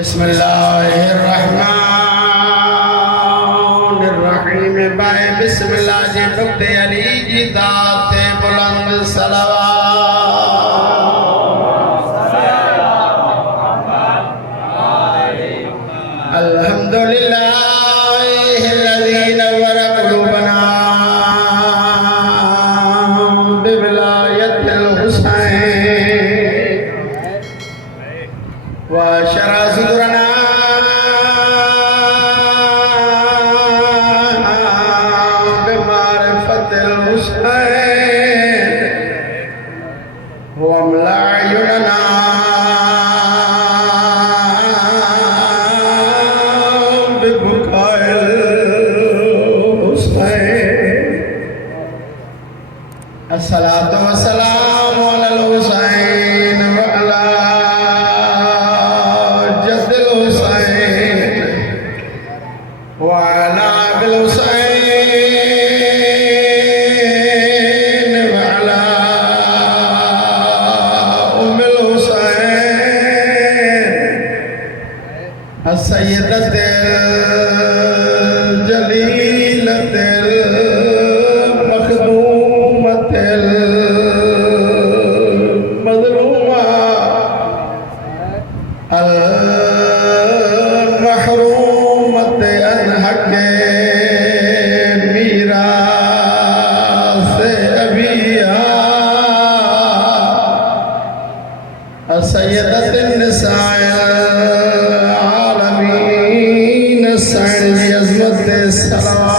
बिस्मिल्लाहिर्रहमानिर्रहीम बाय बिस्मिल्लाह जी नुक्ते अली जी दात बुलंद सलावत अल्हम्दुलिल्लाहिल्लज़ी नव्वरा कुलूबना बिविलायतिल हुसैन व शरा सुदरना बिमारिफतिल हुसैन व अमला अयुनना बिबुकाइल हुसैन अस्सलातु वस्सलामु अलल हुसैन व अला जद्दिल हुसैन व अला बिल हुसैन व अला उम्मिल हुसैन अस्सय्यदतिल जलीलतिल मखदूमतिल मज़लूमा अल महरूमत अन हक़े मीरास अबिया सय्यदतिन निसाइल आलमीन सैन जी अज़मत सलावत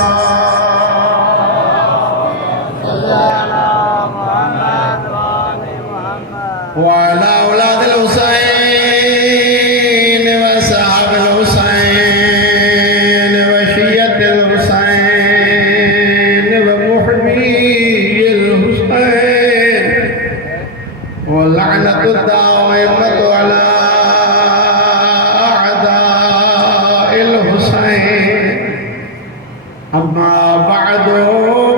वाला औलादिल हुसैन व सहाबिल हुसैन व शिय्यतिल हुसैन व मुहब्बिल हुसैन व लअनतुद दाइमतु अला अअदाइल हुसैन अम्मा बअदु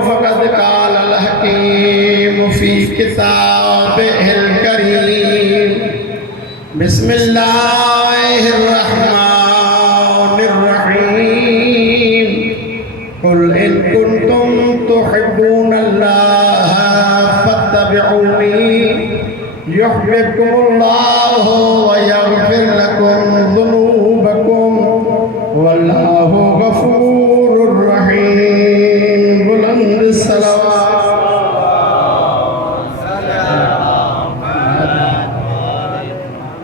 फ़क़द क़ाल अल हकीम फ़ी किताबिहिल करीम बिस्मिल्लाहिर्रहमानिर्रहीम कुल इन कुंतुम तुहिब्बूनल्लाह फत्तबिऊनी युहब्बिकुमुल्लाहु व यग़फिर लकुम ज़ुनूबकुम वल्लाहु गफूरुर रहीम बुलंद सलावत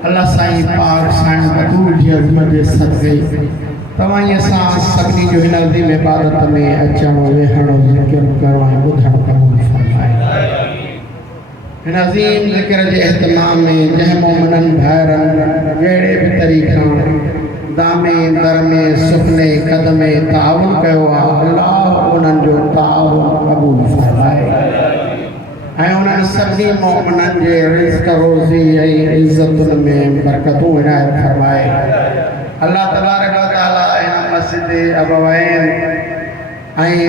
अल्लाह साईं पाक साईं बतूल जी अज़मत जे सदक़े तव्हां असां सभिनी जो हिन अज़ीम इबादत में अचणु वेहणु ज़िक्र करणु ऐं ॿुधणु क़बूल फरमाए। हिन अज़ीम ज़िक्र जे इहतिमाम में जंहिं मोमिननि भाइरनि जहिड़े बि तरीक़े दामे दरमे सुखने कदमे ताउन कयो आहे अल्लाह उन्हनि जो ताउन क़बूल फरमाए ऐं उन्हनि सभिनी मोमिननि जे रिज़्क़ रोज़ी ऐं इज़्ज़तुनि में बरकतूं इनायत फरमाए। अल्लाह तबारक व तआला इन मस्जिद अबवैन ऐं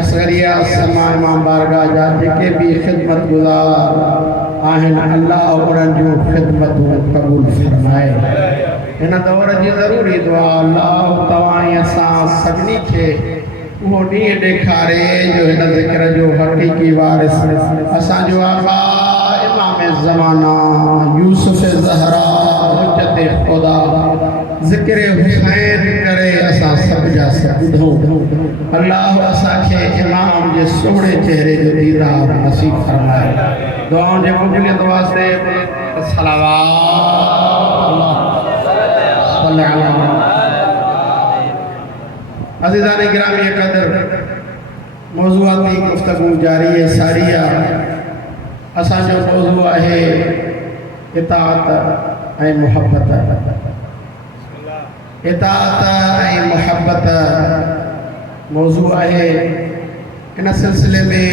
असगरिया समा इमाम बारगाह जा जेके बि ख़िदमत गुज़ार आहिनि अल्लाह उन्हनि जूं ख़िदमतूं क़बूल फरमाए। हिन दौर जी ज़रूरी दुआ अल्लाह तव्हां ऐं असां सभिनी खे उहो ॾींहुं ॾेखारे जो हिन ज़िक्र जो हक़ीक़ी वारिस असांजो आका इमाम ज़माना यूसुफ़ ज़हरा हुज्जत ख़ुदा ज़िक्र हुसैन करे असां सभु जा सभु ॿुधूं। अल्लाह असांखे इमाम जे सुहिणे चेहरे जो दीदार नसीब फरमाए। दुआउनि जे क़बूलियत वास्ते अज़ीज़ान गिरामी क़दर मौज़ूआती गुफ़्तगू जारी है सारिया असांजो मौज़ू आहे इताअत ऐं मुहब्बत। इताअत ऐं मुहब्बत मौज़ू आहे। इन सिलसिले में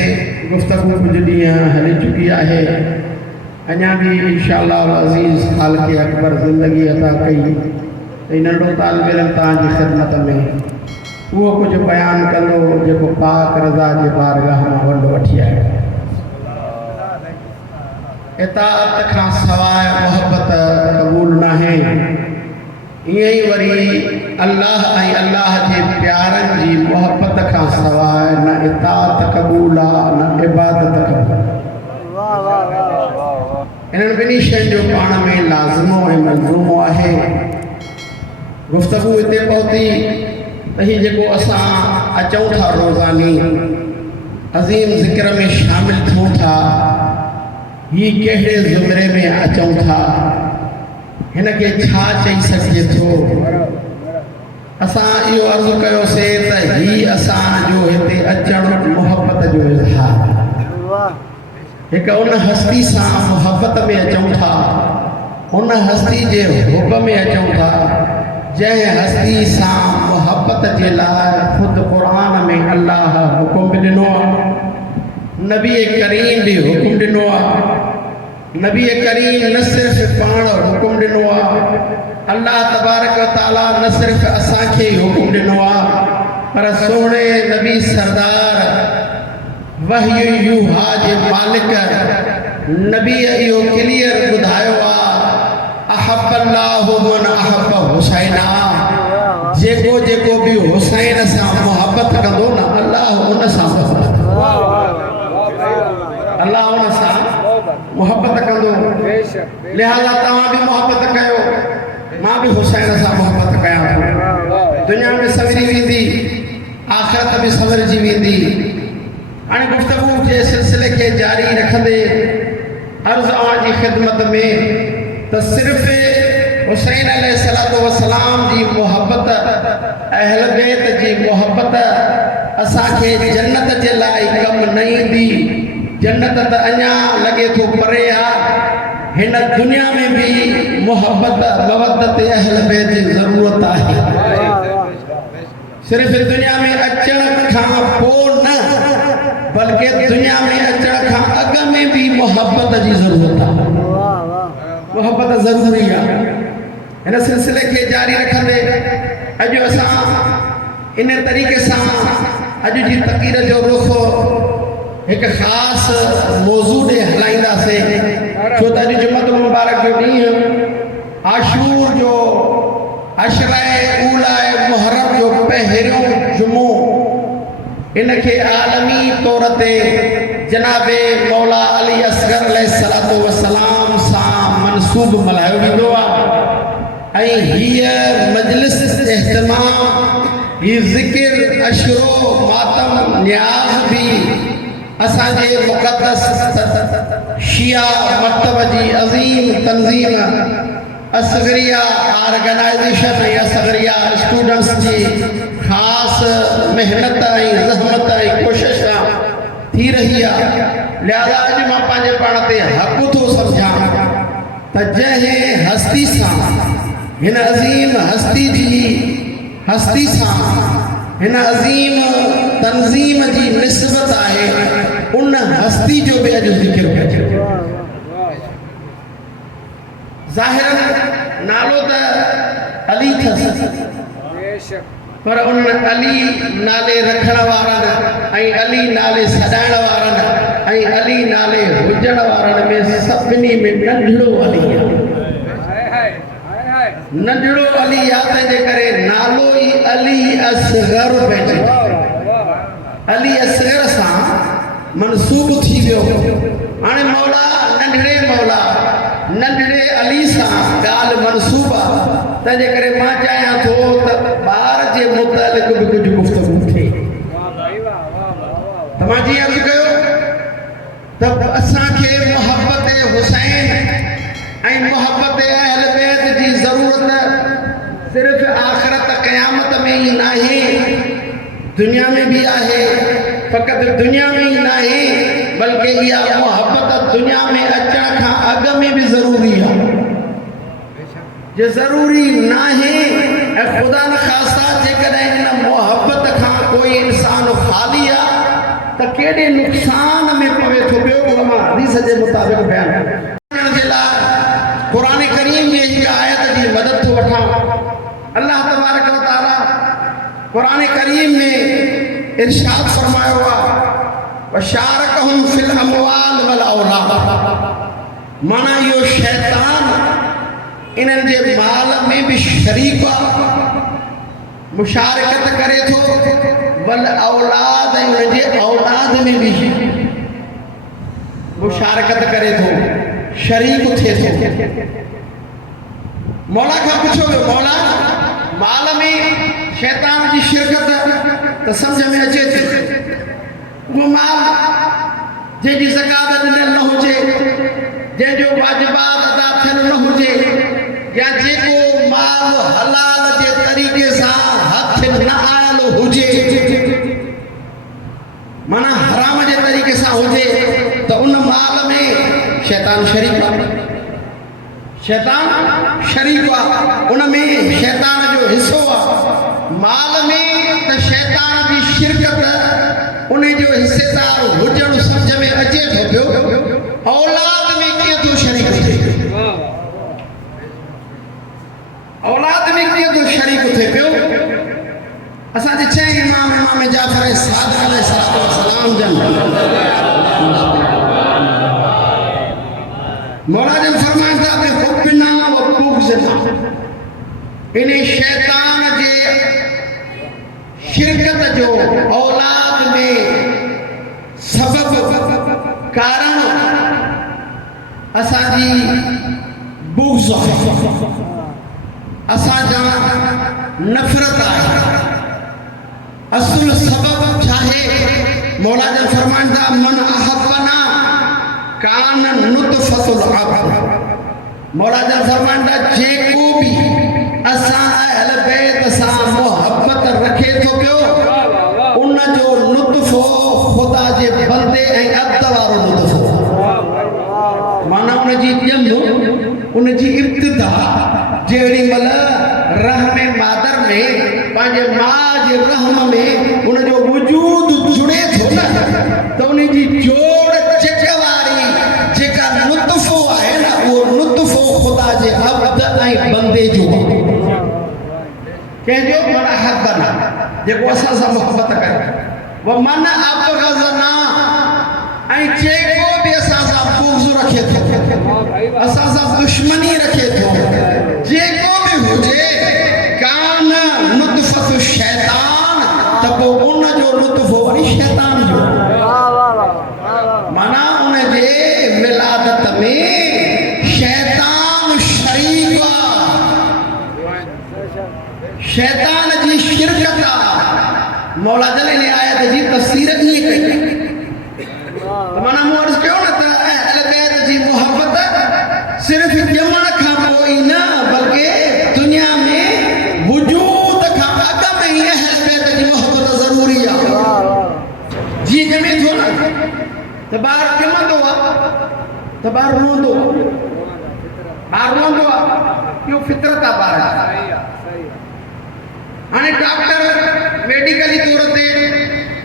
गुफ़्तगू कुछ ॾींहं हली चुकी आहे। अञा भी इंशाअल्लाह अज़ीज़ ख़ालिक़ अकबर ज़िंदगी अता कई नंढो तालिब इल्म तव्हांजी ख़िदमत में वो कुछ बयान कंदो जेको पाक रज़ा जे बारगाह मां वंड वठी आयो। इताअत खां सवाइ मोहब्बत क़बूल नाहे। यही वरी अल्लाह ऐं अल्लाह जे प्यारनि जी मोहब्बत खां सवाइ न इताअत क़बूल आहे न इबादत क़बूल। इन्हनि ॿिन्ही शयुनि जो पाण में लाज़िमो ऐं मलज़ूमो आहे। गुफ़्तगू हिते पहुती त हीउ जेको असां अचूं था रोज़ानी अज़ीम ज़िक्र में शामिल थियूं था, हीउ कहिड़े ज़ुमरे में अचूं था, हिन खे छा चई सघिजे थो। असां इहो अर्ज़ु कयोसीं त हीउ असांजो हिते अचणु मोहब्बत जो इज़हार, हिकु उन हस्ती सां मोहब्बत में अचूं था, उन हस्ती जे हुब में अचूं था जंहिं हस्ती सां मोहब्बत जे लाइ ख़ुदि क़ुरान में अल्लाह हुकुम बि ॾिनो आहे, नबी करीम बि हुकुम ॾिनो आहे। नबी करीम न सिर्फ़ पाण हुकुम ॾिनो आहे, अल्लाह तबारक व तआला न सिर्फ़ असांखे हुकुम ॾिनो आहे, पर सोणे नबी सरदार वही यूहा जे मालिक नबी इहो क्लियर ॿुधायो आहे, अहब्बल्लाहु मन अहब्ब हुसैना, जेको जेको बि हुसैन सां मोहब्बत कंदो न अल्लाह उन सां अल्लाह उन सां मोहब्बत कंदो। लिहाज़ा तव्हां बि मोहब्बत कयो, मां बि हुसैन सां मोहब्बत कयां थो। दुनिया में सवरी वेंदी, आख़िरत बि सवरजी वेंदी। हाणे गुफ़्तगू जे सिलसिले खे जारी रखंदे अर्ज़ु अवां जी ख़िदमत में त सिर्फ़ हुसैन अलैहिस्सलातु वस्सलाम जी मोहब्बत, अहल बैत जी मोहब्बत असांखे जन्नत जे लाइ कमु न ईंदी। जन्नत त अञा लॻे थो परे आहे। हिन दुनिया में भी मोहब्बत मवद्दत अहल बैत जी ज़रूरत आहे। सिर्फ़ दुनिया में अचण खां पोइ न, बल्कि दुनिया में अचण खां अॻु में भी मोहब्बत जी ज़रूरत आहे। मोहब्बत ज़रूरी आहे। हिन सिलसिले खे जारी रखंदे अॼु असां इन तरीक़े सां अॼु जी तक़रीर जो रुख़ एक ख़ास मौजू ॾे हलाईंदासीं, छो त अॼु जुमतुल मुबारक जो ॾींहुं आशूर जो अशराए ऊलाए मुहर्रम जो पहिरियों जुमो, इनखे आलमी तौर ते जनाबे मौला अली असगर अलैहिस्सलातु वस्सलाम सां मनसूब मल्हायो वेंदो आहे। ऐं हीअ मजलिस इहतिमाम, हीअ ज़िक्र अशरो मातम न्याज़ भी असांजे मुक़द्दस शिया मकतब जी अज़ीम तंज़ीम असगरिया ऑर्गेनाइज़ेशन ऐं असगरिया स्टूडेंट्स जी ख़ासि महिनत ऐं ज़हमत ऐं कोशिश सां थी रही आहे। लिहाज़ा अॼु मां पंहिंजे पाण ते हक़ थो सम्झां त जंहिं हस्ती सां, हिन अज़ीम हस्ती सां हिन अज़ीम तंज़ीम जी निस्बत आहे, उन हस्ती जो भी अॼु ज़िक्र कजे। ज़ाहिरन नालो त अली अथसि, पर उन अली नाले रखण वारनि ऐं अली नाले सॾाइण वारनि ऐं अली नाले हुजण वारनि में सभिनी में नंढड़ो अली आहे। नंढड़ो अली आहे, तंहिंजे करे नालो ई अली असगर पइजी, अली असगर सां मनसूब थी वियो। हाणे मौला नंढड़े अली सां ॻाल्हि मनसूब आहे, तंहिंजे करे मां चाहियां थो त ॿार जे मुतालिक़ बि कुझु गुफ़्तगू थिए। त मां जीअं अर्ज़ु कयो त असांखे मोहब्बत हुसैन ऐं मोहब्बत अहल बैत जी ज़रूरत सिर्फ़ आख़िरत क़यामत में ई नाहे, दुनिया में भी आहे। फ़क़ति दुनिया में ही नाहे, बल्कि इहा मोहब्बत दुनिया में अचण खां अॻु में भी ज़रूरी आहे। जे ज़रूरी नाहे ऐं ख़ुदा न ख़ास्ता जेकॾहिं इन मोहब्बत खां कोई इंसान ख़ाली आहे त केॾे नुक़सान में पवे थो पियो। उहो मां हदीस जे मुताबिक़ बयान करण जे लाइ क़ुरान करीम में हिकु आयत जी मदद थो वठां। अल्लाह तबारक व तआला क़ुरान करीम में इरशाद फरमायो आहे, वशारकहुम फिल अमवाल वल औलाद। माना इहो शैतान इन्हनि जे माल में भी शरीक मुशारकत करे थो वल औलाद ऐं उन जे औलाद में भी मुशारकत करे थो शरीक थिए थो मौला खां पुछो वियो मौला माल में शैतान जी शिरकत त सम्झ में अचे थी वो माल जंहिंजी ज़कात ॾिनल न हुजे जंहिंजो वाजिबात अदा थियल न हुजे या जेको माल हलाल जे तरीक़े सां हथ न आयल हुजे माना हराम जे तरीक़े सां हुजे त उन माल में शैतान शरीक आहे उन में शैतान जो हिस्सो आहे माल में त शैतान जी शिरकत उन जो हिस्सेदार हुजण सम्झ में अचे थो पियो औलाद में कीअं थो शरीक थिए औलाद में कीअं थो शरीक थिए पियो असांजे छह इमाम जाफर सादिक़ अलैहिस्सलाम जन मौला जन फरमाइनि था कि हुब्बिना व बुग़्ज़िना इन शैतान जे शिरकत जो औलाद में सबब कारण असांजी बुग़्ज़ असांजा नफ़रत आहे असुल सबब छा आहे मौला जन फरमाइनि था मन अहब्बना कान नुतफ़तुल अब्द मौला जन फरमाइनि था जेको भी असां अहल बैत सां मोहब्बत रखे थो पियो उन जो लुत्फ़ो ख़ुदा जे बंदे ऐं अब्द वारो लुत्फ़ो माना उन जी ॼम उन जी इब्तिदा जेड़ी मल रहम मादर में पंहिंजे मां जे रहम में उन जो वजूद जुड़े थो न त उन जी जोड़ चक वारी जेका लुत्फ़ो आहे न उहो लुत्फ़ो ख़ुदा जे अब्द ऐं बंदे जो कंहिंजो मन अहब्बना जेको असां सां मोहब्बत करे वो मन अबग़ज़ना ऐं जेको बि असां सां बुग़्ज़ रखे थो असां सां दुश्मनी रखे थो जेको बि हुजे कान नुतफ़त शैतान त पोइ उन जो लुत्फ़ो वरी शैतान जो माना उन जे विलादत में शैतान शरीक शैतान जी शिरकत मौला जल ने आयत जी तफसीर ईअं कई माना मूं अर्ज़ु कयो न त अहल बैत जी मोहब्बत सिर्फ़ ॼमण खां पोइ न बल्कि दुनिया में वजूद खां अॻ में ई अहल बैत जी मोहब्बत ज़रूरी आहे जीअं ॼमे थो न त ॿारु ॼमंदो आहे त ॿारु रोंदो आहे इहो फितरत आहे ॿार हाणे डॉक्टर मेडिकली तौर ते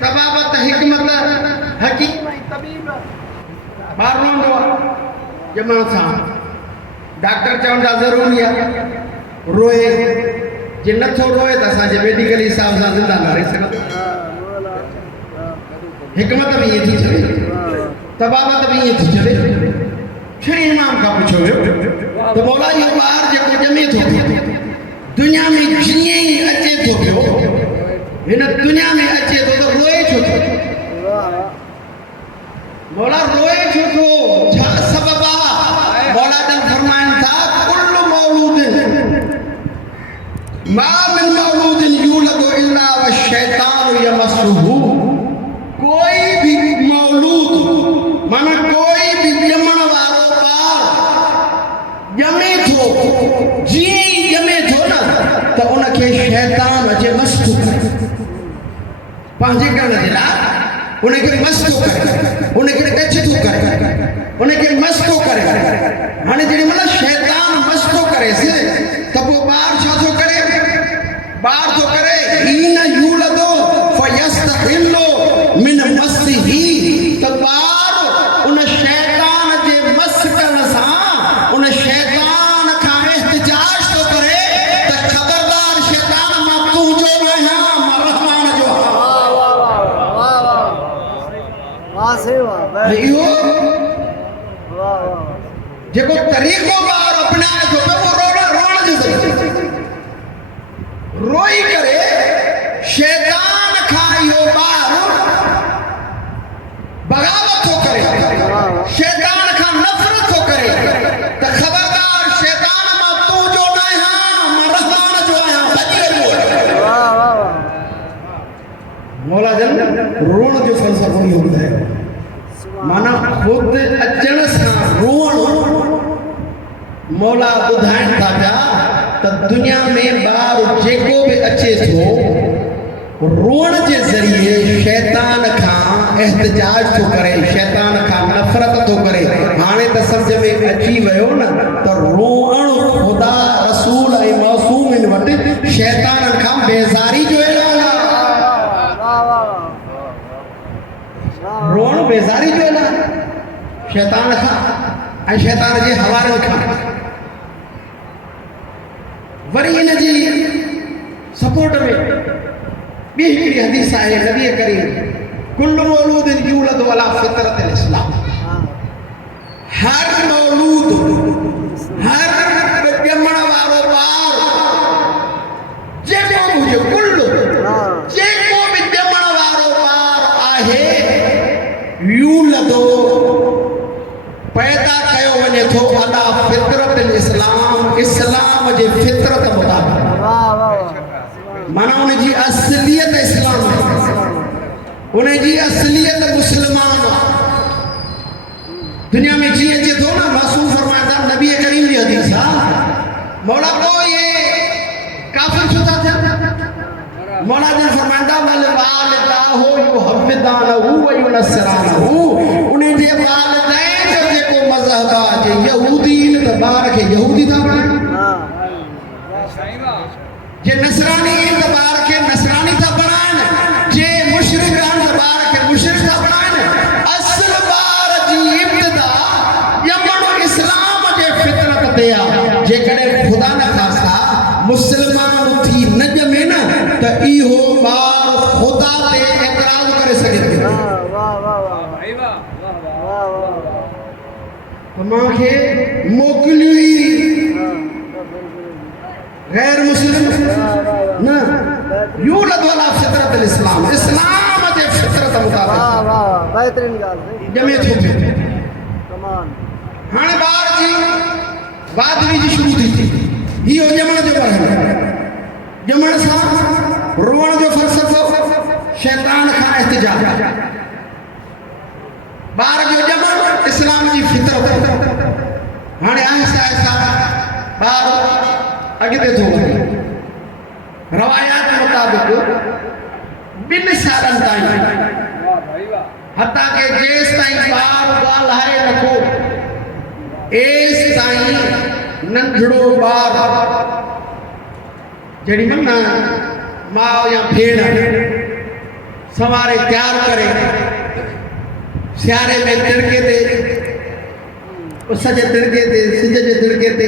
तबाबत हिकमत हकीम ऐं तबीब ॿारु रोंदो आहे ॼमण सां डॉक्टर चवनि था ज़रूरी आहे रोए जे नथो रोए त असांजे मेडिकल हिसाब सां ज़िंदा न रही सघंदो हिकमत बि ईअं थी चवे तबाबत बि ईअं थी चवे छह इमाम खां पुछो वियो त मौला इहो ॿारु जेको ॼमे थो दुनिया में जीअं ई अचे थो पियो हिन दुनिया में अचे थो त रोए छो थो मौला रोए छो थो छा सबब आहे मौला जन फरमाइनि था कुल्लु मौलूदिन मा मिन मौलूदिन यूलदु इल्ला व शैतान यमस्सुहु कोई भी मौलूद माना कोई भी ॼमण वारो ॿारु ॼमे थो जीअं ई ॼमे थो न त उनखे शैतान जे मस्त पंहिंजे करण जे लाइ उनखे मस्त करे उनखे टच थो करे उनखे मस्त करे हाणे जेॾी महिल शैतान मस्त करेसि त पोइ ॿारु छा थो करे ॿारु थो करे हीन यूलदो फयस्तहिल्लो मिन मस्तिही त ॿारु उन शैतान जे मस्त करण सां उन शैतान खां एहतिजाज थो करे त ख़बरदार शैतान मां तुंहिंजो न आहियां मां रहमान जो आहियां इहो जेको तरीक़ो ॿारु अपनाए थो पियो उहो रोअण जो रोई करे शैतान खां इहो ॿार बगावत थो करे, शैतान खां नफ़रत थो करे, त ख़बरदार शैतान मां तूं जो न आहियां, मां रहमान जो आहियां, भॼी वञो। मौला जन रोण जो फ़लसफ़ो इहो ॿुधायो, माना ख़ुद अचण सां रोअण। मौला ॿुधाइनि था पिया त दुनिया में ॿार जेको बि अचे थो रोअण जे ज़रिए शैतान खां एहतजाज थो करे, शैतान खां नफ़रत थो करे। हाणे त सम्झ में अची वियो न त रोअण ख़ुदा रसूल ऐं मासूमिन वटि शैताननि खां बेज़ारी जो ऐलान आहे। रोअण बेज़ारी जो ऐलान शैतान खां ऐं शैतान जे हवालनि खां। वरी इन जी सपोर्ट में ॿी हिकिड़ी हदीस आहे नबी करीम कुल्लु मौलूदिन यूलदु अला फितरतिल इस्लाम। हर मौलूद, हर ॼमण वारो ॿार जेको बि हुजे, कुल्लु जेको बि ॼमण वारो ॿार आहे यूलदु पैदा कयो वञे थो अला फितरतिल इस्लाम, इस्लाम जे फितरत मुताबिक़। माना उन जी असलियत इस्लाम है, उन जी असलियत मुसलमान। दुनिया में जी अचे थो न मासूम फरमाया नबी करीम जी हदीस आहे, मौला को ये काफिर छो था थियनि? मौला जन फरमाईंदा वल वालिदाहु युहव्विदानहु व युनस्सिरानहु। उन जे वालिदैन जो जेको मज़हब आहे, जे यहूदी त ॿार खे यहूदी था बणाइनि, जे नसरानी त ॿार खे नसरानी था बणाइनि, जे मुशरिक आहिनि त ॿार खे मुशरिक था बणाइनि। असुल ॿार जी इब्तिदा ॼमण इस्लाम जे फितरत ते आहे। जेकॾहिं ख़ुदा न ख़ास्ता मुस्लमान थी न ॼमे न त इहो ॿार ख़ुदा ते एतराज़ करे सघे थो। मूंखे मोकिलियो गैर मुस्लिम न यूलद अला फितरतिल इस्लाम, इस्लाम जे फितरत मुताबिक़ बेहतरीन ॻाल्हि ॼमे थो। हाणे ॿार जी वादवी जी शुरू थी, इहो ॼमण जो मरहलो। ॼमण सां रोअण जो फ़लसफ़ो शैतान खां एहतिजाज। ॿार जो ॼमण इस्लाम जी फितरत। हाणे आहिस्ता आहिस्ता ॿार अॻिते थो वधे। रवायात मुताबिक़ 2 सालनि ताईं, हता के जेसि ताईं ॿार ॻाल्हाए नथो एसि ताईं नंढड़ो ॿार जेॾी महिल माउ या भेण सवारे तयारु करे सियारे में तिड़के ते, उस जे तिड़के ते, सिज जे तिड़के ते,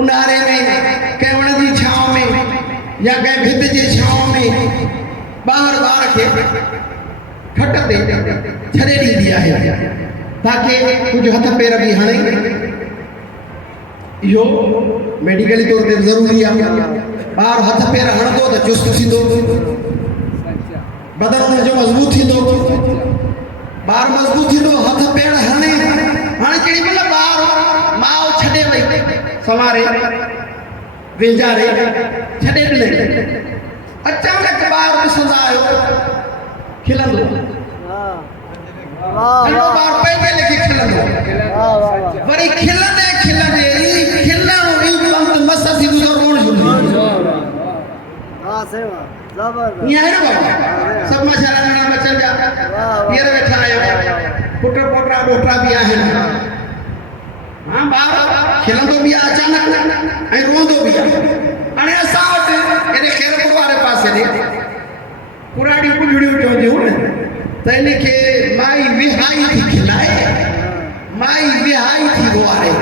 उन्हारे में कंहिं वण जी छांव में या कंहिं भित जे छांव में ॿार खे खट ते छॾे ॾींदी आहे ताकि कुझु हथ पेर बि हणे। इहो मेडिकली तौर ते ज़रूरी आहे। ॿार हथ पेर हणंदो त चुस्त थींदो, बदन हुनजो मज़बूत थींदो। ॿार मज़बूत थींदो, हथ पेर हणे। हाणे केॾी महिल ॿार माउ छॾे वई सवारे वेंजारे छॾे ॾिनई, अचानक ॿार ॾिसंदा आहियो खिलंदो, नंढो ॿार पंहिंजे लेखे खिलंदो। वरी खिलंदे खिलंदे खिलण ई वक़्तु मस थींदो त रोअण शुरू थींदो। ईअं आहे न बाबा, सभु मशाला नंढा बचनि जा हींअर वेठा आहियो, पुट पोटा ॾोटा बि आहिनि। हाँ, ॿार खिलंदो बि आहे अचानक ऐं रोअंदो बि आहे। हाणे असां वटि हेॾे खेरपुर वारे पासे ॾे पुराणियूं कुंजड़ियूं चवंदियूं न त इनखे माई विहाई थी खिलाए, माई विहाई थी गुआरे।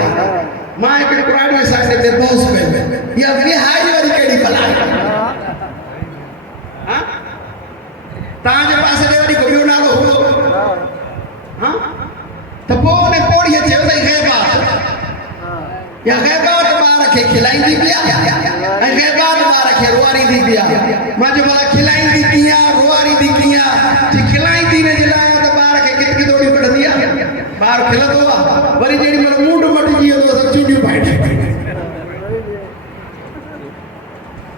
मां हिकिड़े पुराणीअ साहिब ते बहस कयो, इहा विहाई वरी कहिड़ी भला आहे? तव्हांजे पासे ते वरी ॿियो नालो हूंदो त पोइ उन पोड़ीअ चयो त गैबात या गैबात ॿार खे खिलाईंदी पिया ऐं ॿिए ॿार खे रोआरींदी पिया मां जो भला खिलाईंदी कीअं रोआरींदी कीअं जे खिलाईंदी न जे लाइ त ॿार खे कित किदोड़ियूं कढंदी आहे ॿार खिलंदो आहे वरी जेॾी महिल मूड मटिजी वेंदो आहे त चूड़ियूं पाए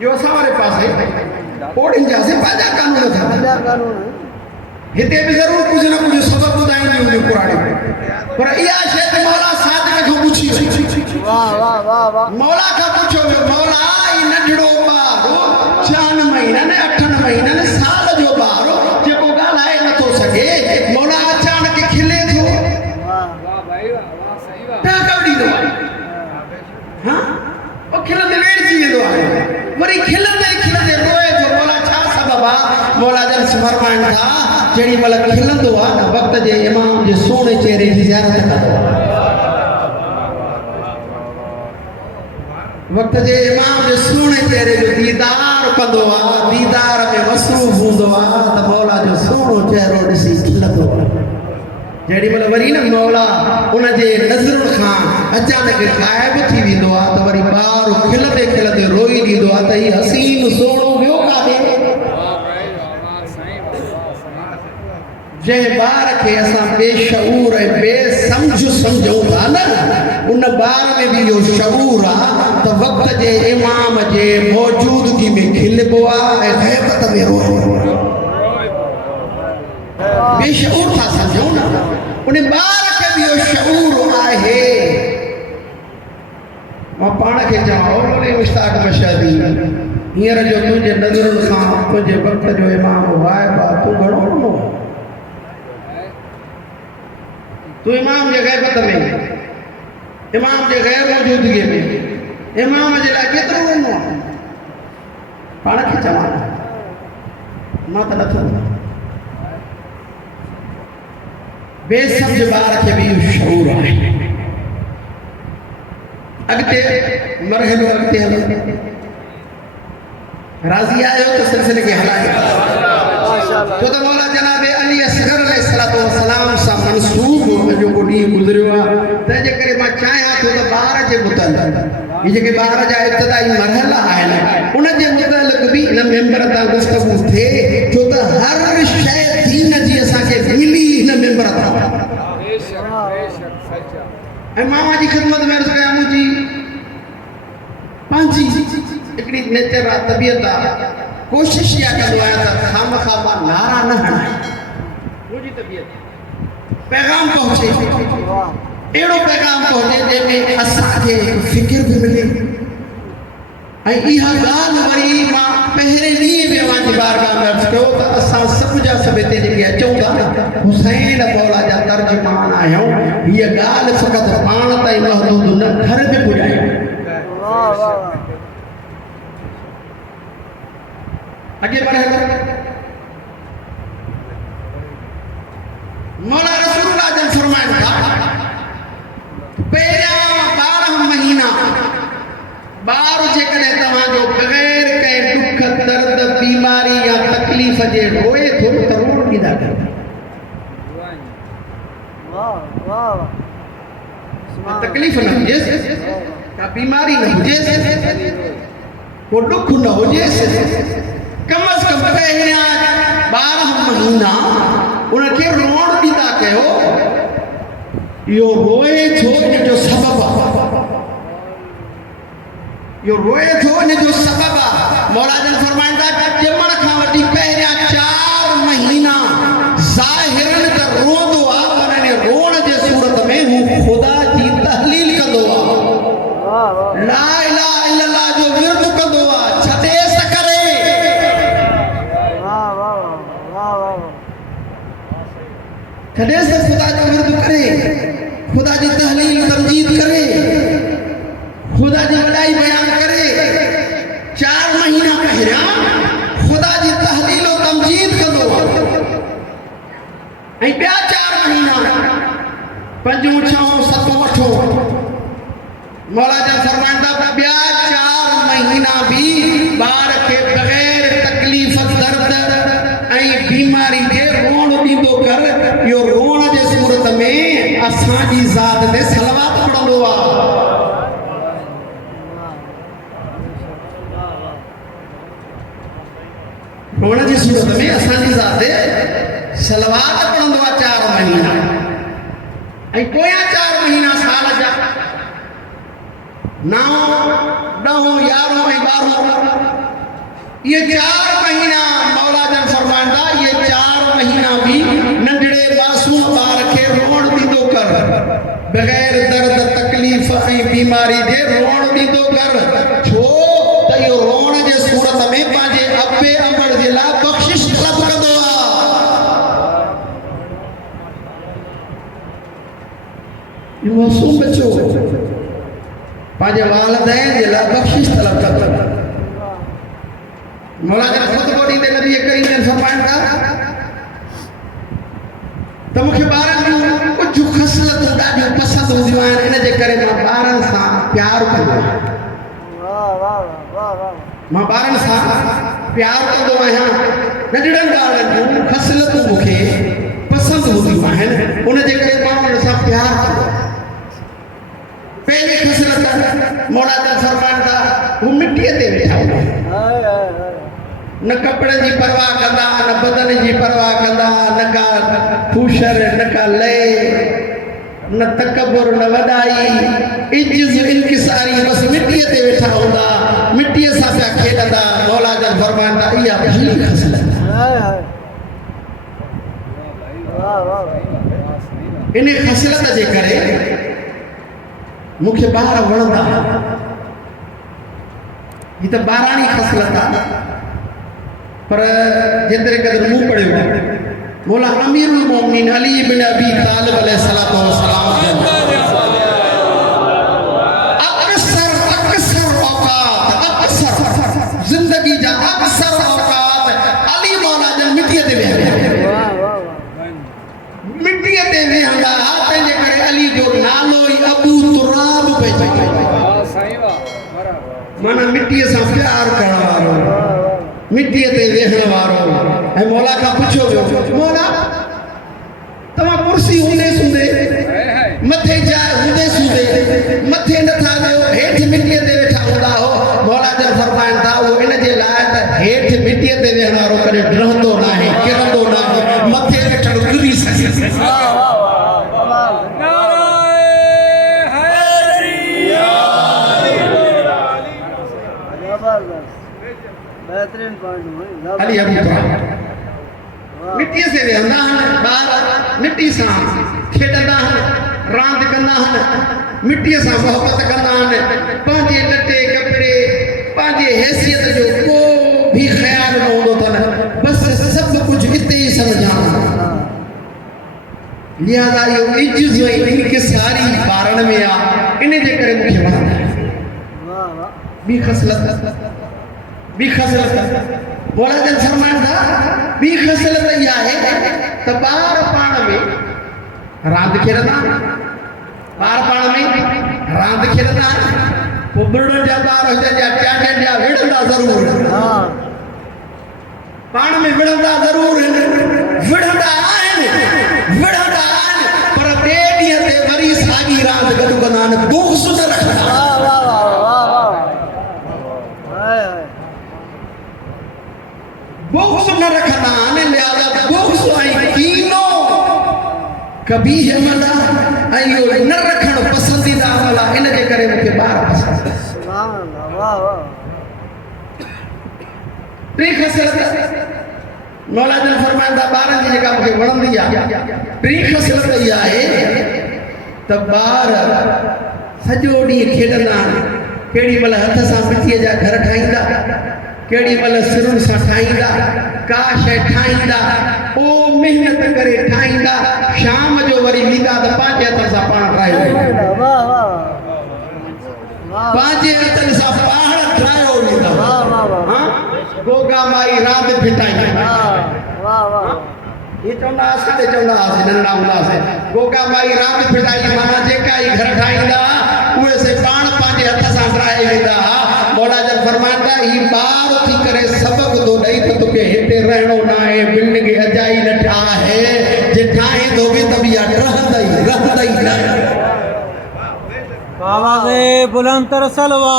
इहो असां वारे पासे ओड़िन जा से पंहिंजा कानून हिते बि ज़रूरु कुझु न कुझु सबब ॿुधाईंदियूं हूंदियूं पुराणियूं पर इहा शइ त मौला सादिक खां पुछी मौला खां पुछियो वियो मौला ई नंढड़ो ॿारु 4 महीननि 8 महीननि साल जो ॿारु जेको ॻाल्हाए नथो सघे मौला अचानक खिले थो टाका ॾींदो आहे हा वो खिलंदे वेड़जी वेंदो आहे वरी खिलंदे खिलंदे रोए थो मौला छा सबब आहे मौला जन फरमाइनि था जेॾी महिल खिलंदो आहे न वक़्त जे इमाम जे सोने चेहरे जी ज़ियारत कंदो आहे वक़्त जे इमाम जे सोने चेहरे जो दीदार कंदो आहे दीदार में मसरूफ़ हूंदो आहे त मौला जो सोनो चेहरो ॾिसी खिलंदो आहे जेॾी महिल वरी न मौला उन जे नज़रुनि खां अचानक ग़ाइब थी वेंदो आहे त वरी ॿारु खिलंदे खिलंदे रोई ॾींदो आहे त हीउ हसीन सोनो वियो काॾे जंहिं ॿार खे असां बेशऊर ऐं बेसमझ सम्झूं था न उन ॿार में बि इहो शऊर आहे त वक़्त जे इमाम जे मौजूदगी में खिलबो आहे ऐं ग़ैबत में रोइबो आहे बेशऊर था सम्झूं न उन ॿार खे बि इहो शऊर आहे मां पाण खे चवां ओले मुश्ताक मशहदी हींअर जो तुंहिंजे नज़रुनि खां तुंहिंजे वक़्त जो इमाम वाइब आहे तूं घणो ॾिनो तू इमाम जे ग़ैबत में इमाम जे ग़ैर मौजूदगीअ में इमाम जे लाइ केतिरो वञिणो आहे पाण खे चवां मां त नथो बेसमझ ॿार खे बि इहो शऊर आहे अॻिते मरहलो अॻिते हलो राज़ी आहियो त सिलसिले खे हलायो छो त मौला जनाब अली असगर अलैहिस्सलाम सां मनसूब जेको ॾींहुं गुज़रियो आहे तंहिंजे करे मां चाहियां थो त ॿार जे मुतअल्लिक़ ही जेके ॿार जा इब्तिदाई मरहला आहिनि उन जे मुतअल्लिक़ बि हिन मेंबर तां गुफ़्तगू थिए छो त हर शइ दीन जी असांखे मिली हिन मेंबर तां ऐं मामा जी ख़िदमत में अर्ज़ कयां मुंहिंजी पंहिंजी हिकिड़ी नेचर आहे तबियत आहे कोशिशि इहा कंदो आहियां त खामखा मां नारा न हणां मुंहिंजी तबियत पैगाम पहुचे अहिड़ो पैगाम पहुचे जंहिंमें असांखे फिकिर बि मिले ऐं इहा ॻाल्हि वरी मां पहिरें ॾींहं में पंहिंजी बारगाह में अर्ज़ कयो त असां सभु जा सभु हिते जेके अचूं था न हुसैन मौला जा तर्जुमान आहियूं हीअ ॻाल्हि फ़क़ति पाण ताईं महदूद न घर में पुॼायूं अॻे बढ़े मौला रसूलुल्लाह जन फरमाइनि था पहिरियां 12 महीना ॿारु जेकॾहिं तव्हांजो बग़ैर कंहिं दुख दर्द बीमारी या तकलीफ़ जे रोए थो त रोण ॾींदा कयो तकलीफ़ न हुजेसि का बीमारी न हुजेसि को दुख न हुजेसि कम अज़ कम पहिरियां 12 महीना उनखे रोण ॾींदा कयो इहो रोए थो इन जो सबबु आहे इहो रोए थो इन जो सबबु आहे मौला जन फरमाइनि था ॼमण खां वठी पहिरियां 4 महीना ज़ाहिरन त रोंदो आहे पर इन रोण जे सूरत में हू ख़ुदा जी तहलील कंदो आहे ला इलाहा इल्लल्लाह जो विर्द कंदो आहे छॾेसि त करे छॾेसि त ख़ुदा जो विर्द करे खुदा जी तहलील तमजीद करे खुदा जी वॾाई बयान करे 4 महीना पहिरियां खुदा जी तहलील और तमजीद कंदो आहे ऐं ॿिया 4 महीना 5 6 7 8 मौला जन फरमाइनि था ॿिया 4 महीना बि ॿार खे बग़ैर तकलीफ़ दर्द ऐं बीमारी जे रोण ॾींदो कर इहो रोण जे सूरत में असांजी ज़ात ते सलवात पढ़ंदो आहे रोण जी सूरत में असांजी ज़ाते सलवात पढ़ंदो आहे 4 महीना ऐं पोयां 4 महीना साल जा 9, 10, 11 ऐं 12 ये 4 महीना मौला जन फरमाईंदा ये 4 महीना भी नंढड़े मासूम ॿार खे रोण ॾींदो कर बग़ैर दर्द तकलीफ़ ऐं बीमारी जे रोण ॾींदो कर छो त इहो रोण जे सूरत में पंहिंजे अबे अमर जे लाइ बख़्शिश तलब कंदो आहे इहो मासूम बच्चो पंहिंजे वालिदैन जे लाइ बख़्शिश तलब कंदो आहे मौला जन ख़ुतबो ॾींदे नबी करीम जन फरमाइनि था त मूंखे ॿारनि जूं कुझु ख़सलतूं ॾाढियूं पसंदि हूंदियूं आहिनि इन जे करे मां ॿारनि सां प्यारु कंदो आहियां मां ॿारनि सां प्यारु कंदो आहियां नंढड़नि ॿारनि जूं ख़सलतूं मूंखे पसंदि हूंदियूं आहिनि उन जे करे मां उन्हनि सां प्यारु कंदो आहियां पहली ख़सलत मौला जन फरमाइनि था हू मिटीअ ते वेठा हूंदा न कपड़े की परवाह कंदा न बदन की परवाह कंदा न का फूशर न का लय न तकबर न वडाई इज्जत इनकिसारी बस मिट्टी ते वेठा हूंदा मिट्टी सां पिया खेॾंदा मौला जन फरमाईंदा इहा भली ख़सलत इन ख़सलत जे करे मूंखे ॿार वणंदा ही त ॿाराणी ख़सलत आहे पर जेतिरे क़दुरु मूं पढ़ियो मौला अमीरुल मोमिनीन अली इब्न अबी तालिब अलैहिस्सलातु वस्सलाम अक्सर औकात ज़िंदगी जा अक्सर औकात अली मौला जन मिटीअ ते वेहंदा तंहिंजे करे अली जो नालो ई अबू तुराब पइजो माना मिटीअ सां प्यारु करण वारो मिट्टी ते वेहण वारो ऐं मौला खां पुछियो वियो मौला तव्हां कुर्सी हूंदे सूंदे मथे जाइ हूंदे सूंदे मथे नथा वियो हेठि मिटीअ ते वेठा हूंदा हो मौला जन फरमाइनि था उहो इन जे लाइ त हेठि मिटीअ ते वेहण वारो कॾहिं डरंदो न आहे किरंदो न आहे मथे वेठल किरी सघे अली अबू तुराब मिट्टी से वेहंदा आहिनि ॿार मिट्टी सां खेॾंदा आहिनि रांदि कंदा आहिनि मिट्टीअ सां मोहबत कंदा आहिनि पंहिंजे लटे कपिड़े पंहिंजे हैसियत जो को बि ख़्यालु न हूंदो अथनि बसि सभु कुझु हिते ई सम्झां लिहाज़ा इहो इज्ज़त ऐं इनकिसारी ॿारनि में आहे इन जे करे मूंखे वणंदा आहिनि ॿी ख़सलत मौला जन फरमाइनि था ॿी ख़सलत इहा आहे त ॿार पाण में रांदि खेॾंदा पोइ बुढ़नि जा ॿार हुजनि या टियाणियुनि जा विढ़ंदा ज़रूरु पाण में विढ़ंदा ज़रूरु विढ़ंदा आहिनि पर ॿिए ॾींहं ते वरी साॻी रांदि गॾु कंदा आहिनि बुग़्ज़ न रखंदा बुग़्ज़ न रखंदा आहिनि लिहाज़ा बुग़्ज़ ऐं कीनो कभी अमल आहे ऐं इहो न रखणु पसंदीदा अमल आहे इन जे करे मूंखे ॿार पसंदि टी ख़सलत मौला जन फरमाइनि था ॿारनि जी जेका मूंखे वणंदी आहे टी ख़सलत इहा आहे त ॿार सॼो ॾींहुं खेॾंदा आहिनि केॾी महिल हथ सां मिटीअ जा घर ठाहींदा केॾी महिल सिरुनि सां ठाहींदा का शइ ठाहींदा पोइ महिनत करे ठाहींदा शाम जो वरी ईंदा त पंहिंजे हथ सां पाण ठाहे पंहिंजे हथनि सां पाण ठाहियो ईंदा गोगा माई रांदि फिटाईंदा ये चवंदा असांखे चवंदा हुआसीं नंढा हूंदासीं गोगा माई रांदि फिटाई माना जेका ई घर ठाहींदा उहे से पाण पंहिंजे हथ सां ठाहे वेंदा मौला जन फरमाईंदा ही ॿार थी करे सबक थो ॾेई त तोखे हिते रहणो न आहे बिल्डिंग अजाई न ठाहे जे ठाहींदो बि त बि रहंदई न आवाज़े बुलंदतर सलवा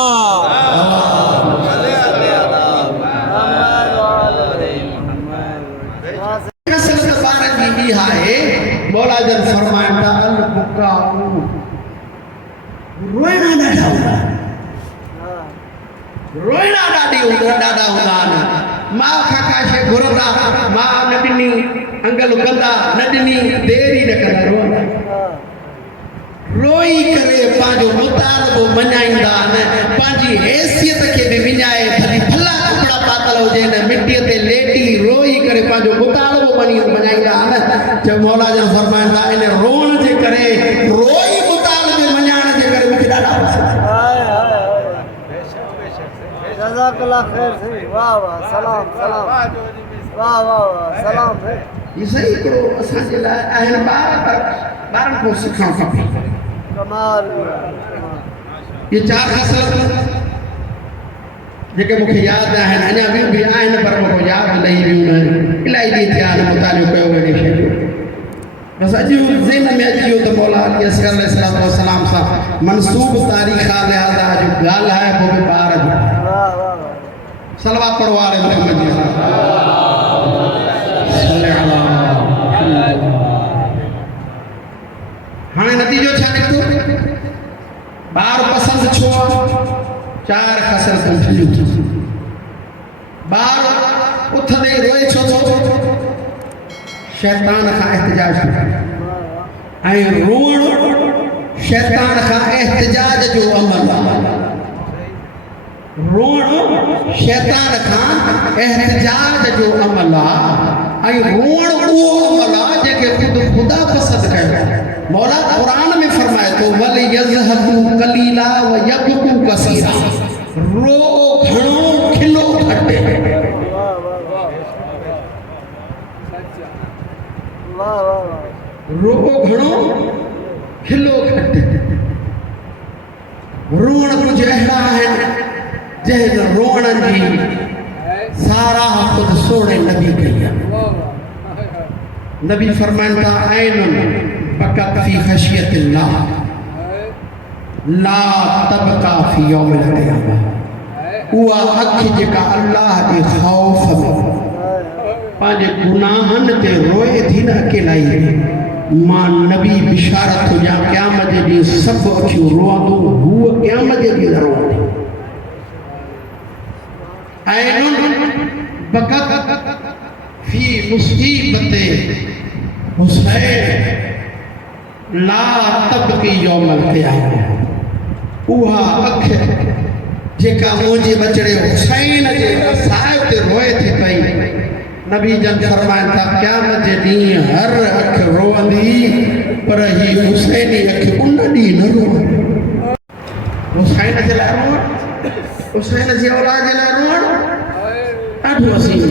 ॾाढा हूंदा आहिनि मां खां का शइ घुरंदा मां न ॾिनी अंगल कंदा न ॾिनी देरी न कंदा रोअंदा रोई करे पंहिंजो मुतालबो मञाईंदा आहिनि पंहिंजी हैसियत खे बि विञाए भली भला कपिड़ा पातल हुजे न मिटीअ ते लेटी रोई करे पंहिंजो मुतालबो मञाईंदा आहिनि जब मौला जन फरमाईंदा इन रोअण जे करे रोई मुतालबे मञाइण जे करे मूंखे ॾाढा पसंदि जज़ाकल्लाह खैर से वाह वाह सलाम सलाम वाह वाह सलाम है ये सही हिकिड़ो असांजे लाइ आहिनि ॿारनि खां सिखणु खपे कमाल ये चार ख़ासियतूं जेके मूंखे यादि आहिनि अञा ॿियूं बि आहिनि पर मूंखे यादि लही वियूं आहिनि इलाही ॾींहं थिया आहिनि मुतालियो कयो अहिड़ी शयूं बसि अॼु ज़हन में अची वियो त मौला अली असगर अलैहिस्सलाम सां मनसूब तारीख़ आहे लिहाज़ा अॼु ॻाल्हाए पोइ बि ॿार जो वाह वाह सलवा पढ़ो वारे मोहम्मद जी हाणे नतीजो छा निकितो ॿार पसंदि छो आहे चार ख़ासियतूं ठहियूं ॿार उथंदे रोए छो थो शैतान खां एहतिजाज ऐं रोअण शैतान खां एहतिजाज जो अमल आहे रोअण शैतान खां एहतिजाज जो अमल आहे ऐं रोअण उहो अमल आहे जेके ख़ुदि ख़ुदा पसंदि कयो मौला क़ुरान में फरमाए थो वल यज़हबू कलीला व यबकू कसीरा रो घणो खिलो घटि वाह वाह रो घणो खिलो घटि रोअण कुझु अहिड़ा आहिनि जंहिं रोअण जी साराह ख़ुदि सोणे नबी कई आहे नबी फरमाइनि था आइनुन बकत फी खशियतिल्लाह ला तबका फी यौमिल क़ियामह उहा अखि जेका अल्लाह जे ख़ौफ़ में पंहिंजे गुनाहनि ते रोए थी न अकेलाई मां नबी बिशारत हुजां क़यामत जे ॾींहुं सभु अखियूं रोअंदू हूअ क़यामत जे ॾींहुं न रोअंदी ऐनुन बकत फी मुसीबत हुसैन ला तबकी यौमल क़ियामह उहा अखि जेका मुंहिंजे बचड़े हुसैन जे साहिब ते रोए थी पई नबी जन फरमाइनि था क़यामत जे ॾींहुं हर अखि रोअंदी पर ही हुसैनी अखि उन ॾींहुं न रोअंदी हुसैन जे लाइ रोअण हुसैन जी औलाद जे लाइ रोअण ॾाढो असीम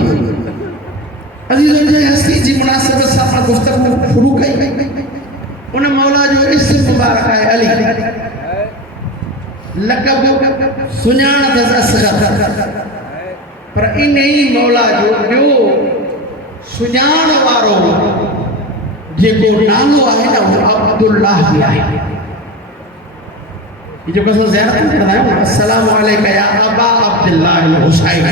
अज़ीज़ जे हस्ती जी मुनासिबत सां गुफ़्तगू शुरू कई उन मौला जो इस्म मुबारक आहे अली लक़ब सुञाणत असग़र पर इन ई मौला जो ॿियो सुञाण वारो जेको नालो आहे न उहो अब्दुल्लाह बि आहे जेको असां ज़ियारत कंदा आहियूं अस्सलामु अलैका या अबा अब्दुल्लाह अल हुसैन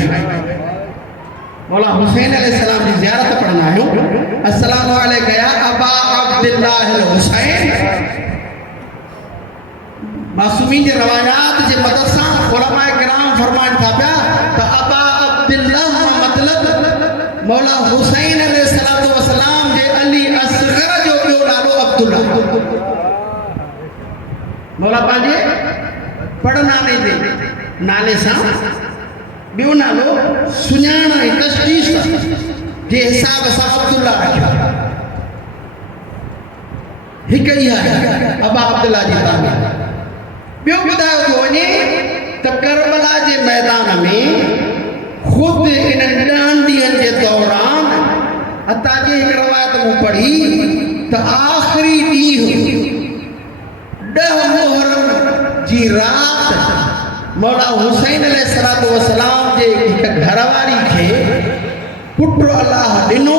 मौला हुसैन अलैहिस्सलाम जी ज़ियारत पढ़ंदा आहियूं अस्सलामु अलैका या अबा अब्दुल्लाह अल हुसैन मासूमीन जे रवायात जे मदद सां उलमाए किराम फरमाइनि था पिया त अबा अब्दुल्लाह मतलब मौला हुसैन अलैहिस्सलाम जे अली असगर जो ॿियो नालो अब्दुल्लाह मौला पंहिंजे पढ़नामे जे नाले सां ॿियो नालो सुञाण ऐं तशख़ीस जे हिसाब सां अब्दुल्लाह रखियो हिकु इहा अबा अब्दुल्लाह जी तारीख़ ॿियो ॿुधायो थो वञे त करबला जे मैदान में ख़ुदि इन ॾहनि ॾींहंनि जे दौरान अता जे हिकु रवायत मूं पढ़ी त आख़िरी ॾींहुं 10 मुहर्रम जी राति मौला हुसैन अलैहिस्सलाम जे हिकु घरवारी खे पुटु अलाह ॾिनो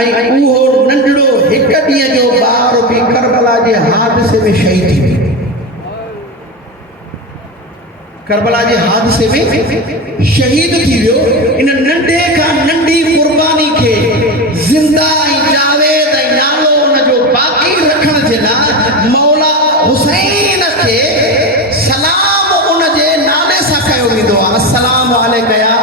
ऐं उहो नंढड़ो हिकु ॾींहं जो ॿार बि करबला जे हादिसे में शहीद थी वियो करबला जे हादिसे में शहीद थी वियो इन नंढे खां नंढी कुर्बानी खे ज़िंदा ऐं जावेद ऐं नालो उनजो बाक़ी रखण जे लाइ मौला हुसैन खे सलाम उन जे नाले सां कयो वेंदो आहे अस्सलामु अलैका या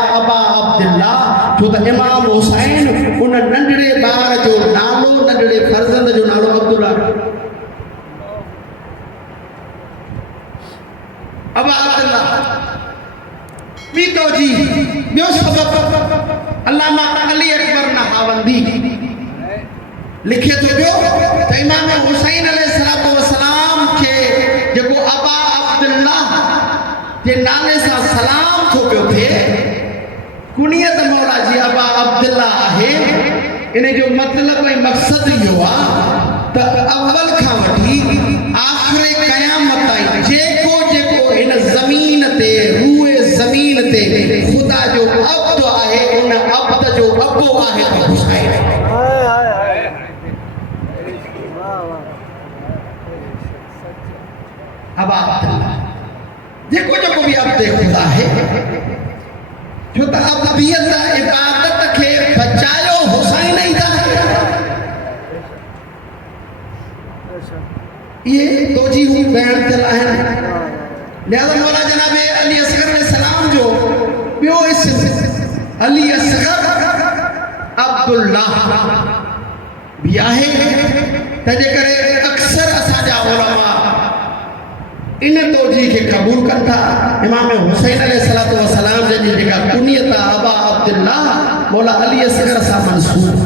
अब्दुल्लाह छो त इमाम हुसैन उन नंढड़े ॿार जो नालो नंढड़े फर्ज़ंद जो नालो अब्दुल्लाह अबा अब्दुल्लाह ॿी तौजी ॿियो सबब अल्लामा अली अकबर नहावंदी लिखे तो ॿियो त इमाम हुसैन अलैहिस्सलातु वस्सलाम खे जेको अबा अब्दुल्लाह जे नाले सां सलाम थो पियो थिए कुनियत मौला जी अबा अब्दुल्लाह आहे इन जो मतिलबु ऐं मक़सदु इहो आहे त अव्वल खां वठी आख़िर क़यामत ताईं जेको जेको हिन ज़मीन ते रूए ज़मीन ते ख़ुदा जो अब्द आहे उन अब्द जो अबो आहे त हुसैन हाय हाय हाय वाह वाह अबा अब्दुल्लाह जेको जेको भी अब्द ख़ुदा है छो त अब्दियत इबादत खे बचायो हुसैन ई था ये दो जी हूं बयान चला है लिहाजा मौला जनाब अली असगर अलैहिस्सलाम जो ॿियो इस्म अली असगर अब्दुल्लाह भी आहे तंहिंजे करे अक्सर असांजा उलमा इन तौजी खे क़बूल कनि था इमाम हुसैन अलैहिस्सलातु वस्सलाम जी जेका कुनियत आहे अबा अब्दुल्लाह मौला अली असगर सां मंसूब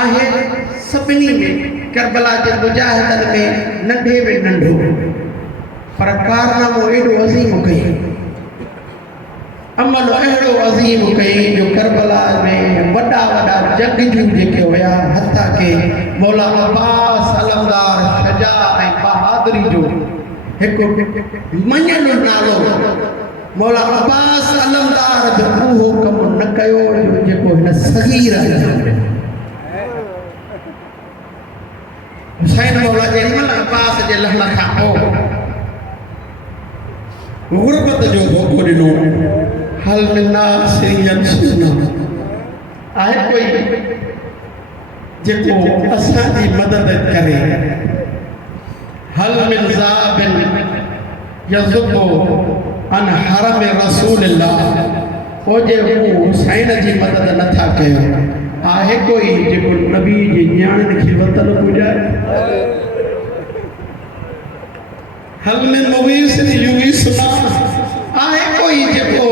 आहे सभिनी में करबला जे मुजाहिदन में नंढे में नंढो पर कारनामो एॾो अज़ीम कई अमल अहिड़ो अज़ीम कई जो करबला में वॾा वॾा जंगजू जेके हुया हथा के मौला अब्बास अलमदार शजा ऐं बहादुरी जो हिकु मञियलु नालो मौला अब्बास अलमदार जो उहो कमु न कयो जेको हिन सगीर हुसैन मौला जेॾी महिल अब्बास जे लहण खां पोइ गुरबत जो धोखो ॾिनो हल मिना सिरियन सुना आहे कोई जेको असांजी मदद करे हल मिन ज़ाबिन यज़ुबु अन हरम रसूलिल्लाह ओ जे हुसैन जी मदद नथा कयो आहे कोई जेको नबी जी न्याणियुनि खे वतन पुॼाए हल मिन मुवीसिन युवीसुना आहे कोई जेको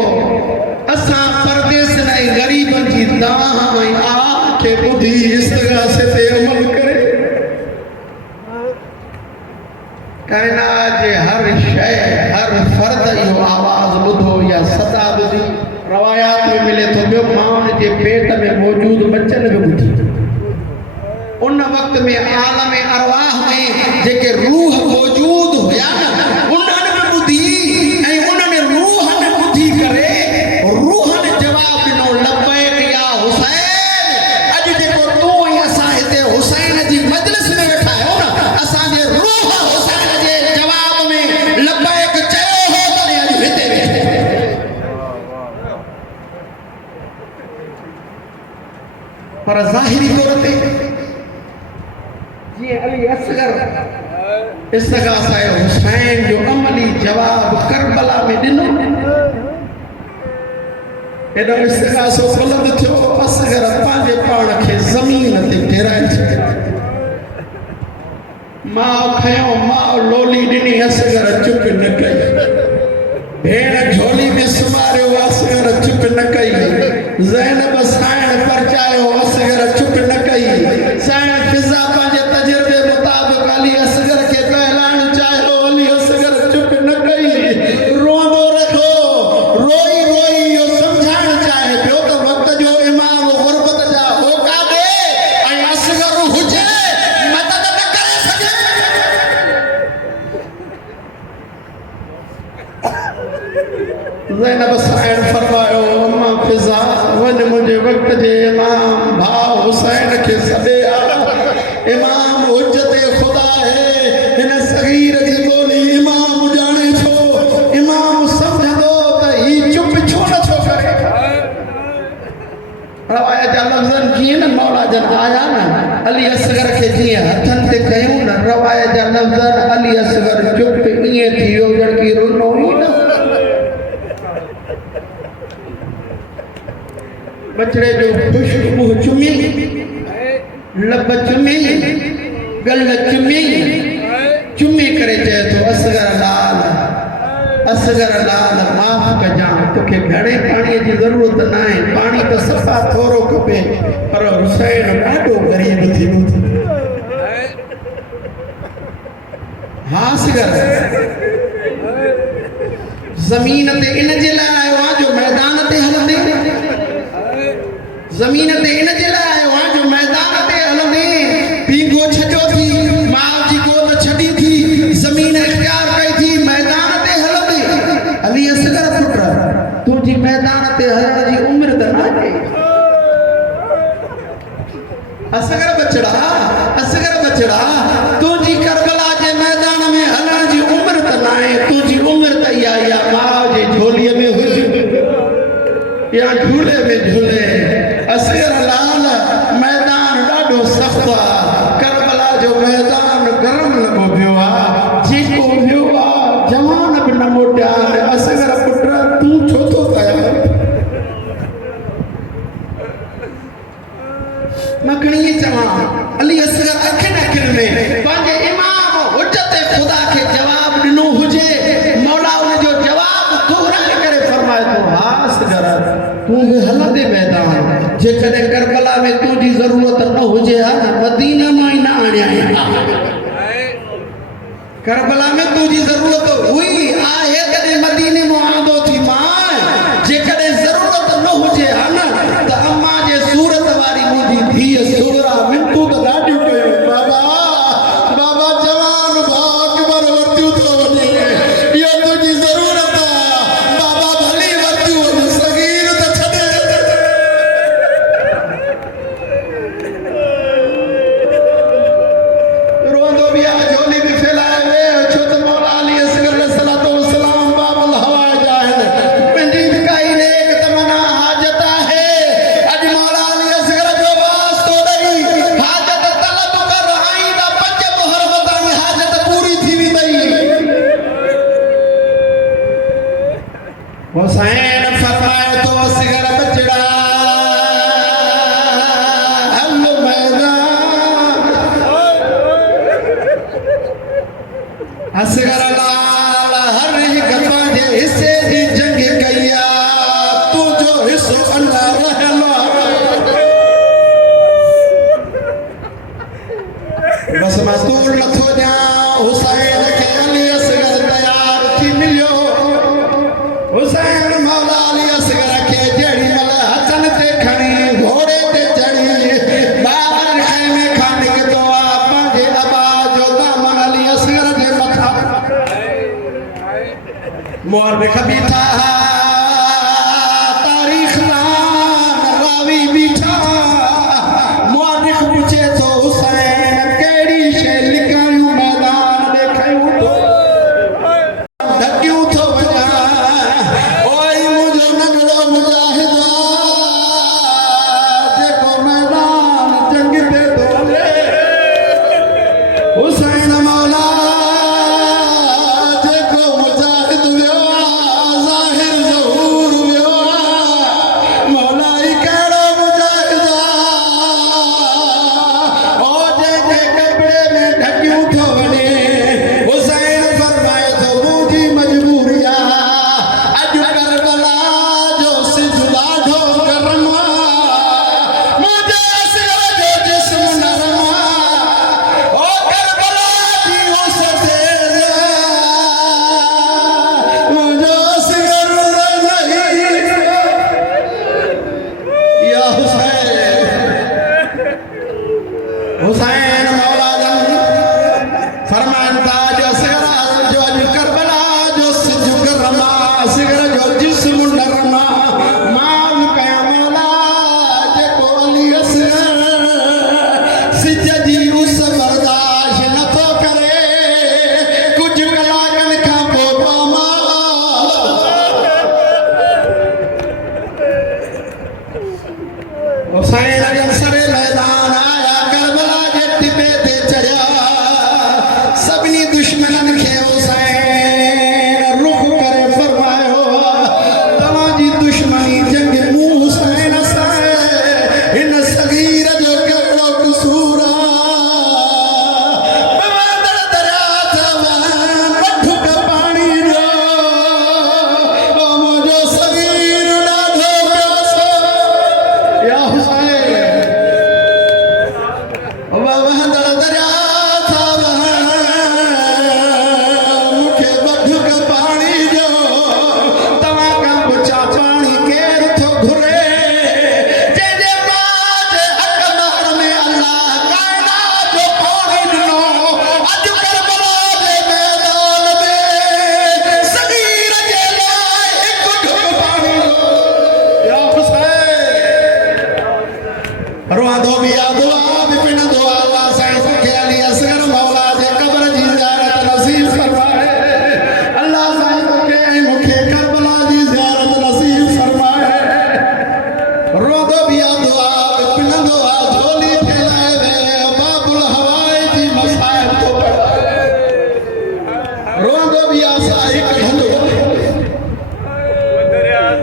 असां परदेसन ऐं ग़रीबनि जी दाह ऐं आह खे ॿुधी इस्तिग़ासे ते अमल करे काइनात जे हर शइ हर फर्द इहो आवाज़ ॿुधो या सदा ॿुधी रवायात में मिले थो ॿियो माउनि जे पेट में मौजूद बचन बि ॿुधी उन वक़्त में आलम अरवाह में जेके रूह मौजूद हुया उन्हनि बि ॿुधी ऐं उन्हनि रूहनि ॿुधी करे रूहनि जवाब ॾिनो लबैक या हुसैन अॼु जेको तूं ऐं असां हिते हुसैन जी मजलिस में वेठा आहियूं न असांजे रूह हुसैन जे जवाब में लबैक चयो हो तॾहिं अॼु हिते वेठे पर ज़ाहिरी तौर ते जीअं अली असगर इस्तिग़ासा हुसैन जो अमली जवाब करबला में ॾिनो एॾो इस्तिग़ासो बुलंद थियो असगर पंहिंजे पाण खे ज़मीन ते ढेराए छॾियो माउ खयो माउ लोली ॾिनी असगर चुप न कई भेण झोली में सुमारियो असगर चुप न कई ज़ैनब साइण परचायो असगर चुप न कई साइण फिज़ा पंहिंजे तजुर्बे मुताबिक़ अली असगर खे बहलाइण चाहियो अली असगर चुप न कई रोंदो रखो रोई रोई इहो सम्झाइण चाहे पियो त वक़्त जो इमाम गुरबत जा होका ॾे ऐं असगर हुजे मदद न करे सघे ज़ैनब साइण फरमायो अम्मा फिज़ा वञ मुंहिंजे वक़्त जे इमाम भाउ हुसैन खे सॾे आ इमाम हुज्जत ख़ुदा है हिन सगीर जी ॿोली इमाम ॼाणे छो इमाम सम्झंदो त ही चुप छो नथो करे रवायत जा लफ़्ज़नि कीअं न मौला जन आया न अली असगर खे जीअं हथनि ते कयूं न रवायत जा लफ़्ज़ अली असगर चुप ईअं थी वियो ॼण की रुनो ई न बचड़े जो खुशबू चुमी लब चुमी गल चुमी चुमी करे चए तो असगर लाल माफ़ कजां तोखे घणे पाणी जी ज़रूरत न आहे पाणी तो सफ़ा थोरो खपे पर हुसैन ॾाढो ग़रीब थी वियो हाँ असगर ज़मीन ते इन जे लाइ आयो आहे जो मैदान ते हलंदे ज़मीन ते इन जे लाइ आयो आहे जो मैदान ते हलंदे पींघो छॾियो थी माउ जी गोद छॾी थी ज़मीन इख्तियार कई थी मैदान ते हलंदे अली असगर पुट तुंहिंजी मैदान ते हलण जी उमिरि त न आहे असगर बचड़ा तुंहिंजी करबला जे मैदान में हलण जी उमिरि त न आहे तुंहिंजी उमिरि त इहा या माउ जे झोलीअ में हुजे या झूले में झूले असगर लाल मैदान ॾाढो सख़्तु आहे करबला जो मैदान गरम लॻो पियो आहे जेको वियो आहे जवान बि न मोटिया असगर पुट तूं छो थो कया मां खणी चवां अली असगर अखियुनि में पंहिंजे इमाम हुज्जत ख़ुदा खे जवाब ॾिनो हुजे मौला उन जो जवाब दोहराए करे फरमाए थो हा असगर तूं बि हलंदे मैदान जेकॾहिं करबला में तुंहिंजी ज़रूरत न हुजे हा न मदीने मां ई न आणिया करबला में तुंहिंजी ज़रूरत हुई आहे तॾहिं मदीने मां आंदो थी मां जेकॾहिं ज़रूरत न हुजे हा न त अम्मा जे सूरत वारी मुंहिंजी धीअ सुगरा मिंटू त ॾाढियूं कयूं बाबा जवान भाउ अकबर वरितियूं थो वञे इहो तुंहिंजी ज़रूरत आहे बाबा भली वरितियूं वञे सगीर त छॾे रोंदो बि आहे झोली बि फैलाए वियो छो त मौला अली असगर अलैहिस्सलातु वस्सलाम बाबुल हवा जा आहिनि मुंहिंजी बि काई नेक तमन्ना हाजत आहे अॼु मौला अली असगर जो वास्तो ॾेई हाजत तलब कर आईंदा 5 मुहर्रम ताईं हाजत पूरी थी वेंदी हुसैन फरमाए तो असगर बचड़ा हल मैदान असगर लाल हर हिक पंहिंजे हिसे जी जंग कई आहे तुंहिंजो हिसो अल्लाह रहलो बस मज़दूर नथो ॾियां हुसैन खे अली असगर तयार थी मिलियो हुसैन मौला अली असगर खे जेड़ी महिल हथन ते खणी घोड़े ते चढ़ी ॿाहिरि ख़ैमे खां निकितो आहे पंहिंजे अबा जो दामन अली असगर जे मथां मुअर्रिख़ बीठा तारीख़ रावी बीठा मुअर्रिख़ पुछे थो हुसैन कहिड़ी शइ लिकायूं मैदान ॾेखायूं थो ढकियूं थो वञा ओए मुंहिंजो नंढड़ो मुजाहिद जेको मैदान जंग ते थो हले हुसैन मौला जेको मुजाहिद वियो ज़ाहिर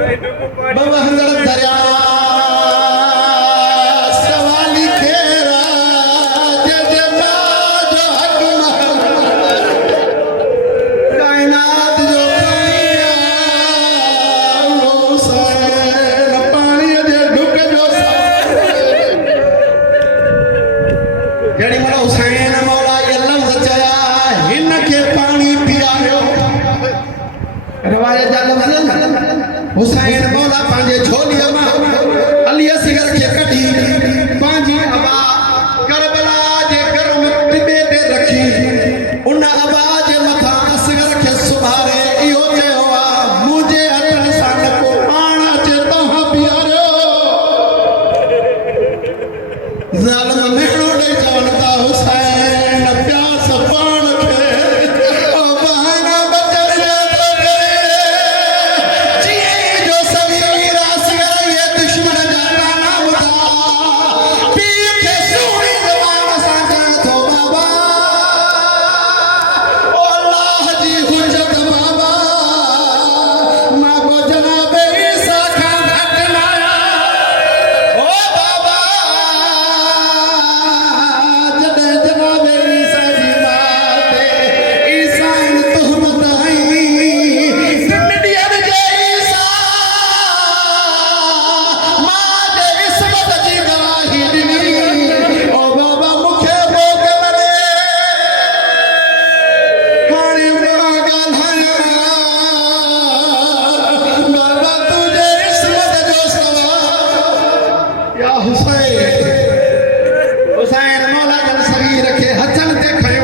बवहंदड़ दरिया सवाली खेरा जजमा जो हक महल कायनात जो पानी दे ढुक जो जड़ी मला हुसैन मौला ये लफ्ज चया हिन के पानी पियायो रवायत जा लफ्ज हुसैन मौला पंहिंजे झोलीअ मां अली असगर खे कढी पंहिंजी अबा करबला जे गरम टिबे ते रखी उन अबा जे मथां असगर खे सुभारे इहो चयो आहे मुंहिंजे हथनि सां न को पाण अचे तव्हां पीआरियो ज़ालिम मेणो ॾेई चवनि था हुसैन प्यास पाण खे ओ बहाना बचड़े थो करे जीअं जो सवीर असगर ये दुश्मन जा ताना ॿुधा पीउ खे सुहिणी ज़बान सां चए थो बाबा ओ अल्लाह जी हुजत बाबा मां को जनाब ईसा खां घटि न आहियां ओ बाबा जॾहिं जनाब ईसा जी मां ते ईसा इन तुहमत हई ज़िंदगीअ जे ईसा मां जे इस्मत जी गवाही ॾिनी ओ बाबा मूंखे मोकिल ॾे हाणे मां ॻाल्हायां बाबा तुंहिंजे इस्मत जो सवाल या हुसैन हुसैन मौला जन सगीर खे हथनि ते खयो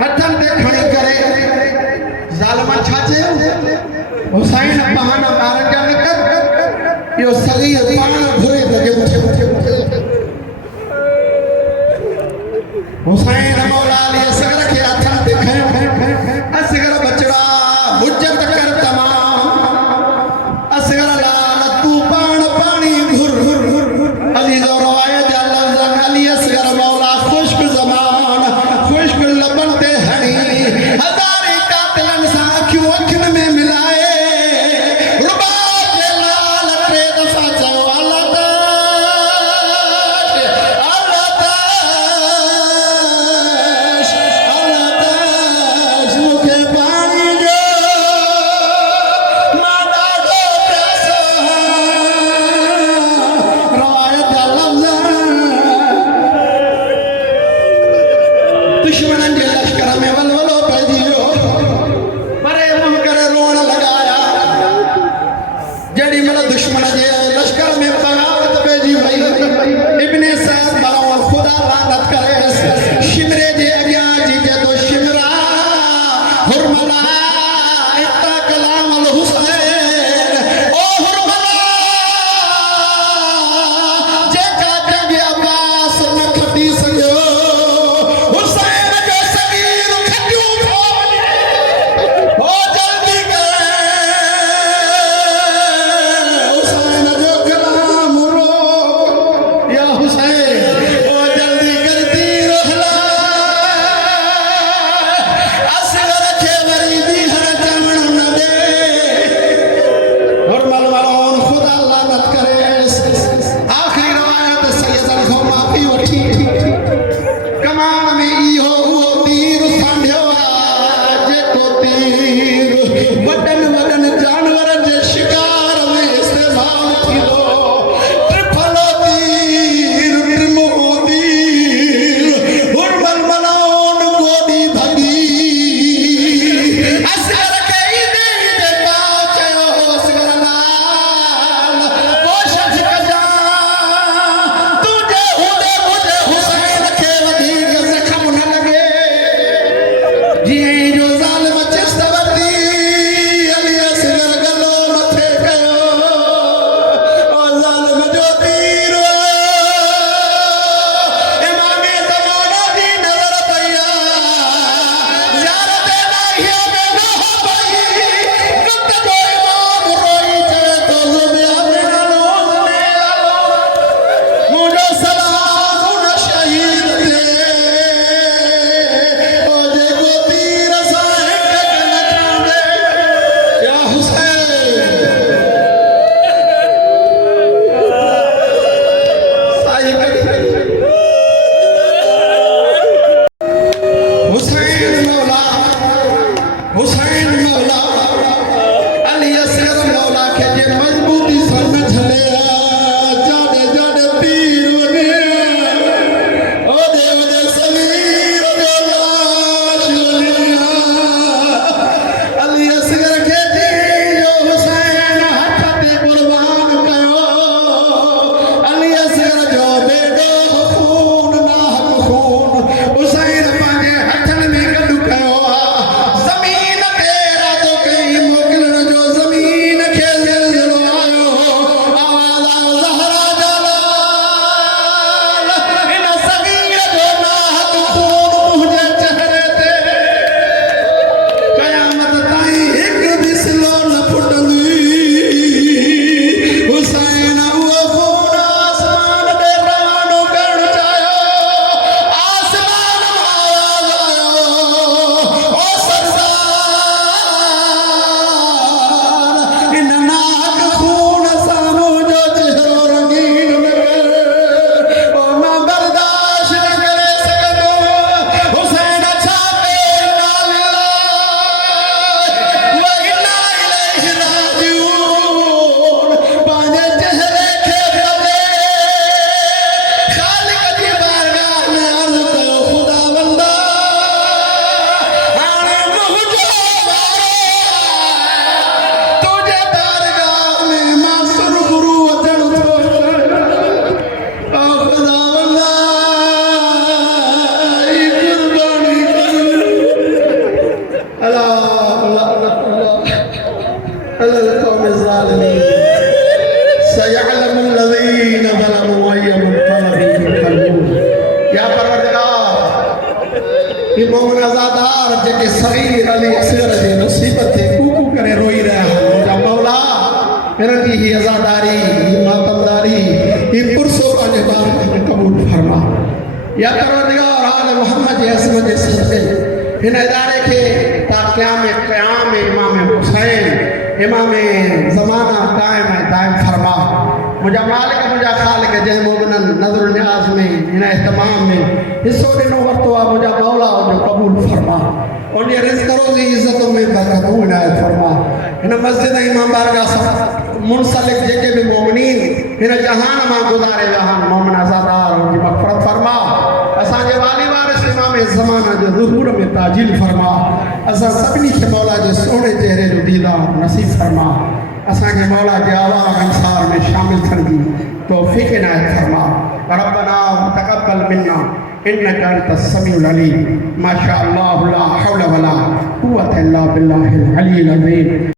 हथनि ते खणी करे ज़ालिम छा चयो हुसैन बहाना ॿारनि जा न कर इहो सगीर पाण घुरे त ॾियो हुसैन मौला अली असगर खे हथनि ते खयो असगर बचड़ा हुजत कर तमाम असगर लाल तू पाण पाणी घुर अली जो रवायत जा लफ्ज़ अली असगर मौला खुश्क ज़बान खुश्क लबन ते हणी हज़ारे कातिलनि सां अखियूं अखियुनि में मिलाए रुबाब जे लाल टे दफ़ा चयो अल्लाह ताश मूंखे पाणी ॾियो मां ॾाढो प्यासो आहियां रवायत जा लफ्ज़ दुश्मननि जे लश्कर में वलवलो पइजी वियो परे मुंहुं करे रोअण लॻाया जेॾी महिल दुश्मन जे लश्कर में बगावत पइजी वई इब्ने साहब माण्हू ख़ुदा लानत करेसि शिमरे जे अॻियां जी जदो शिमरा हुरमला इता कलाम अल हुसैन ओ हुरमला जेका जंग अब्बास न खटी सघियो हुसैन जो सगीर खटियूं थो वञे ओ जल्दी कर हुसैन जो कलाम रोक या हुसैन ओ जल्दी कर तीर हला العالمين سيعلم الذين ظلموا أي منقلب ينقلبون या परवरदिगार ये मोमिन आज़ादार जेके सगीर अली असगर जे मुसीबत ते कूकू करे रोई रहा मुंहिंजा मौला हिननि जी ही आज़ादारी ही मातमदारी ही पुरसो पंहिंजे बारगाह में क़बूल फरमा या परवरदिगार आल मोहम्मद जे असमत जे सदक़े हिन इदारे खे ता क़याम इमाम हुसैन इमाम ज़माना क़ाइम दाइम फरमा मुंहिंजा मालिक मुंहिंजा ख़ालिक जंहिं मोमिननि नज़र न्याज़ में हिन इhtमाम में हिसो ॾिनो वरितो आहे मुंहिंजा मौला उनजो क़बूल फरमा उन रिज़्क़ रोज़ी इज़त में बरकतूं इनायत फरमा हिन मस्जिद इमाम बारगाह सां मुनसलिक जेके बि मोमिनीन हिन जहान मां गुज़ारे विया आहिनि मोमिन आज़ादार उनजी मग़फ़िरत फरमा असांजे वाली वारिस इमाम ज़माना जे ज़ुहूर में ताजील फरमा असां सभिनी खे मौला जे सोणे चेहरे जो दीदार नसीब फरमा असांखे मौला जे आवाम अंसार में शामिल थियण जी तौफ़ीक़ इनायत फरमा रब्बना तक़ब्बल मिन्ना इन्नका अंतस समीउल अलीम मा शा अल्लाह ला हौला वला कुव्वता इल्ला बिल्लाहिल अलील अज़ीम।